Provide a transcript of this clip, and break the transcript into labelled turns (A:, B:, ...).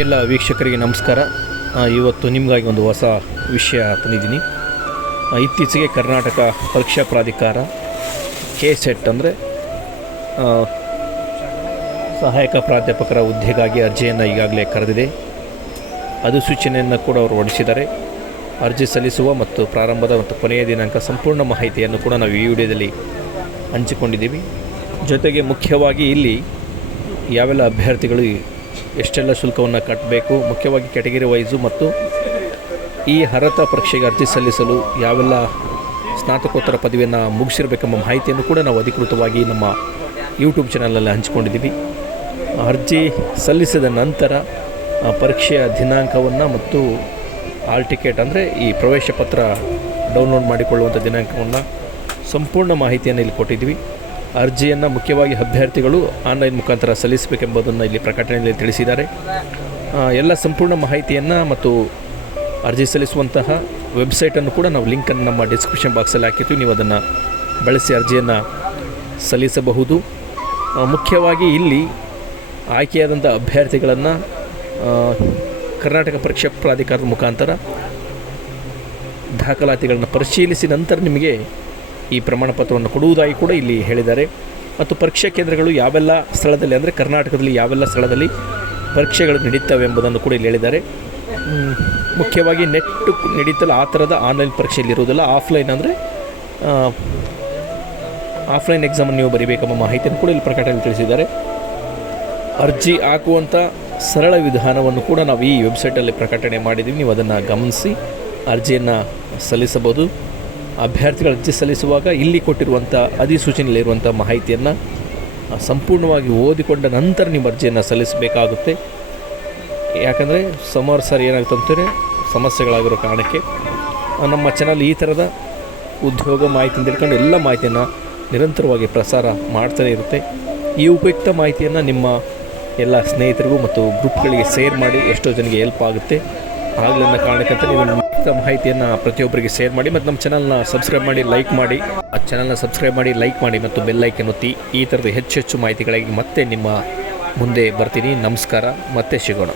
A: ಎಲ್ಲ ವೀಕ್ಷಕರಿಗೆ ನಮಸ್ಕಾರ. ಇವತ್ತು ನಿಮಗಾಗಿ ಒಂದು ಹೊಸ ವಿಷಯ ತಂದಿದ್ದೀನಿ. ಇತ್ತೀಚೆಗೆ ಕರ್ನಾಟಕ ಪರೀಕ್ಷಾ ಪ್ರಾಧಿಕಾರ ಕೆ ಸೆಟ್ ಅಂದರೆ ಸಹಾಯಕ ಪ್ರಾಧ್ಯಾಪಕರ ಹುದ್ದೆಗಾಗಿ ಅರ್ಜಿಯನ್ನು ಈಗಾಗಲೇ ಕರೆದಿದೆ. ಅದು ಸೂಚನೆಯನ್ನು ಕೂಡ ಅವರು ಹೊರಡಿಸಿದ್ದಾರೆ. ಅರ್ಜಿ ಸಲ್ಲಿಸುವ ಮತ್ತು ಪ್ರಾರಂಭದ ಮತ್ತು ಕೊನೆಯ ದಿನಾಂಕ ಸಂಪೂರ್ಣ ಮಾಹಿತಿಯನ್ನು ಕೂಡ ನಾವು ಈ ವಿಡಿಯೋದಲ್ಲಿ ಹಂಚಿಕೊಂಡಿದ್ದೀವಿ. ಜೊತೆಗೆ ಮುಖ್ಯವಾಗಿ ಇಲ್ಲಿ ಯಾವೆಲ್ಲ ಅಭ್ಯರ್ಥಿಗಳು ಎಷ್ಟೆಲ್ಲ ಶುಲ್ಕವನ್ನು ಕಟ್ಟಬೇಕು ಮುಖ್ಯವಾಗಿ ಕ್ಯಾಟಗರಿ ವೈಸು ಮತ್ತು ಈ ಅರ್ಹತ ಪರೀಕ್ಷೆಗೆ ಅರ್ಜಿ ಸಲ್ಲಿಸಲು ಯಾವೆಲ್ಲ ಸ್ನಾತಕೋತ್ತರ ಪದವಿಯನ್ನು ಮುಗಿಸಿರಬೇಕೆಂಬ ಮಾಹಿತಿಯನ್ನು ಕೂಡ ನಾವು ಅಧಿಕೃತವಾಗಿ ನಮ್ಮ ಯೂಟ್ಯೂಬ್ ಚಾನಲಲ್ಲಿ ಹಂಚಿಕೊಂಡಿದ್ದೀವಿ. ಅರ್ಜಿ ಸಲ್ಲಿಸಿದ ನಂತರ ಪರೀಕ್ಷೆಯ ದಿನಾಂಕವನ್ನು ಮತ್ತು ಆಲ್ ಟಿಕೆಟ್ ಅಂದರೆ ಈ ಪ್ರವೇಶ ಪತ್ರ ಡೌನ್ಲೋಡ್ ಮಾಡಿಕೊಳ್ಳುವಂಥ ದಿನಾಂಕವನ್ನು ಸಂಪೂರ್ಣ ಮಾಹಿತಿಯನ್ನು ಇಲ್ಲಿ ಕೊಟ್ಟಿದ್ದೀವಿ. ಅರ್ಜಿಯನ್ನು ಮುಖ್ಯವಾಗಿ ಅಭ್ಯರ್ಥಿಗಳು ಆನ್ಲೈನ್ ಮುಖಾಂತರ ಸಲ್ಲಿಸಬೇಕೆಂಬುದನ್ನು ಇಲ್ಲಿ ಪ್ರಕಟಣೆಯಲ್ಲಿ ತಿಳಿಸಿದ್ದಾರೆ. ಎಲ್ಲ ಸಂಪೂರ್ಣ ಮಾಹಿತಿಯನ್ನು ಮತ್ತು ಅರ್ಜಿ ಸಲ್ಲಿಸುವಂತಹ ವೆಬ್ಸೈಟನ್ನು ಕೂಡ ನಾವು ಲಿಂಕನ್ನು ನಮ್ಮ ಡಿಸ್ಕ್ರಿಪ್ಷನ್ ಬಾಕ್ಸಲ್ಲಿ ಹಾಕಿರ್ತೀವಿ. ನೀವು ಅದನ್ನು ಬಳಸಿ ಅರ್ಜಿಯನ್ನು ಸಲ್ಲಿಸಬಹುದು. ಮುಖ್ಯವಾಗಿ ಇಲ್ಲಿ ಆಯ್ಕೆಯಾದಂಥ ಅಭ್ಯರ್ಥಿಗಳನ್ನು ಕರ್ನಾಟಕ ಪರೀಕ್ಷಾ ಪ್ರಾಧಿಕಾರದ ಮುಖಾಂತರ ದಾಖಲಾತಿಗಳನ್ನು ಪರಿಶೀಲಿಸಿ ನಂತರ ನಿಮಗೆ ಈ ಪ್ರಮಾಣ ಪತ್ರವನ್ನು ಕೊಡುವುದಾಗಿ ಕೂಡ ಇಲ್ಲಿ ಹೇಳಿದ್ದಾರೆ. ಮತ್ತು ಪರೀಕ್ಷಾ ಕೇಂದ್ರಗಳು ಯಾವೆಲ್ಲ ಸ್ಥಳದಲ್ಲಿ ಅಂದರೆ ಕರ್ನಾಟಕದಲ್ಲಿ ಯಾವೆಲ್ಲ ಸ್ಥಳದಲ್ಲಿ ಪರೀಕ್ಷೆಗಳು ನಡೀತವೆ ಎಂಬುದನ್ನು ಕೂಡ ಇಲ್ಲಿ ಹೇಳಿದ್ದಾರೆ. ಮುಖ್ಯವಾಗಿ ನೆಟ್ ನಡೀತಲ್ಲ, ಆ ಥರದ ಆನ್ಲೈನ್ ಪರೀಕ್ಷೆಯಲ್ಲಿ ಇರುವುದಿಲ್ಲ. ಆಫ್ಲೈನ್ ಅಂದರೆ ಆಫ್ಲೈನ್ ಎಕ್ಸಾಮನ್ನು ನೀವು ಬರೀಬೇಕೆಂಬ ಮಾಹಿತಿಯನ್ನು ಕೂಡ ಇಲ್ಲಿ ಪ್ರಕಟಣೆ ತಿಳಿಸಿದ್ದಾರೆ. ಅರ್ಜಿ ಹಾಕುವಂಥ ಸರಳ ವಿಧಾನವನ್ನು ಕೂಡ ನಾವು ಈ ವೆಬ್ಸೈಟಲ್ಲಿ ಪ್ರಕಟಣೆ ಮಾಡಿದ್ದೀವಿ. ನೀವು ಅದನ್ನು ಗಮನಿಸಿ, ಅರ್ಜಿಯನ್ನು ಸಲ್ಲಿಸಬಹುದು. ಅಭ್ಯರ್ಥಿಗಳು ಅರ್ಜಿ ಸಲ್ಲಿಸುವಾಗ ಇಲ್ಲಿ ಕೊಟ್ಟಿರುವಂಥ ಅಧಿಸೂಚನೆಯಲ್ಲಿರುವಂಥ ಮಾಹಿತಿಯನ್ನು ಸಂಪೂರ್ಣವಾಗಿ ಓದಿಕೊಂಡ ನಂತರ ನಿಮ್ಮ ಅರ್ಜಿಯನ್ನು ಸಲ್ಲಿಸಬೇಕಾಗುತ್ತೆ. ಯಾಕಂದರೆ ಸುಮಾರು ಸಾರಿ ಏನಾಗುತ್ತೆ ಅಂತಂದರೆ ಸಮಸ್ಯೆಗಳಾಗಿರೋ ಕಾರಣಕ್ಕೆ ನಮ್ಮ ಚಾನಲ್ ಈ ಥರದ ಉದ್ಯೋಗ ಮಾಹಿತಿಯಿಂದ ಹಿಡ್ಕೊಂಡು ಎಲ್ಲ ಮಾಹಿತಿಯನ್ನು ನಿರಂತರವಾಗಿ ಪ್ರಸಾರ ಮಾಡ್ತಾನೆ ಇರುತ್ತೆ. ಈ ಉಪಯುಕ್ತ ಮಾಹಿತಿಯನ್ನು ನಿಮ್ಮ ಎಲ್ಲ ಸ್ನೇಹಿತರಿಗೂ ಮತ್ತು ಗ್ರೂಪ್ಗಳಿಗೆ ಶೇರ್ ಮಾಡಿ ಎಷ್ಟೋ ಜನಗೆ ಹೆಲ್ಪ್ ಆಗುತ್ತೆ. ಆಗಲಿ ಅನ್ನೋ ಕಾರಣಕ್ಕಂತ ನೀವು ಮಾಹಿತಿಯನ್ನು ಪ್ರತಿಯೊಬ್ಬರಿಗೆ ಶೇರ್ ಮಾಡಿ ಮತ್ತು ನಮ್ಮ ಚಾನಲ್ನ ಸಬ್ಸ್ಕ್ರೈಬ್ ಮಾಡಿ ಲೈಕ್ ಮಾಡಿ. ಆ ಚಾನಲ್ನ ಸಬ್ಸ್ಕ್ರೈಬ್ ಮಾಡಿ ಲೈಕ್ ಮಾಡಿ ಮತ್ತು ಬೆಲ್ಲೈಕನ್ ಒತ್ತಿ. ಈ ಥರದ ಹೆಚ್ಚು ಹೆಚ್ಚು ಮಾಹಿತಿಗಳಿಗೆ ಮತ್ತೆ ನಿಮ್ಮ ಮುಂದೆ ಬರ್ತೀನಿ. ನಮಸ್ಕಾರ. ಮತ್ತೆ ಸಿಗೋಣ.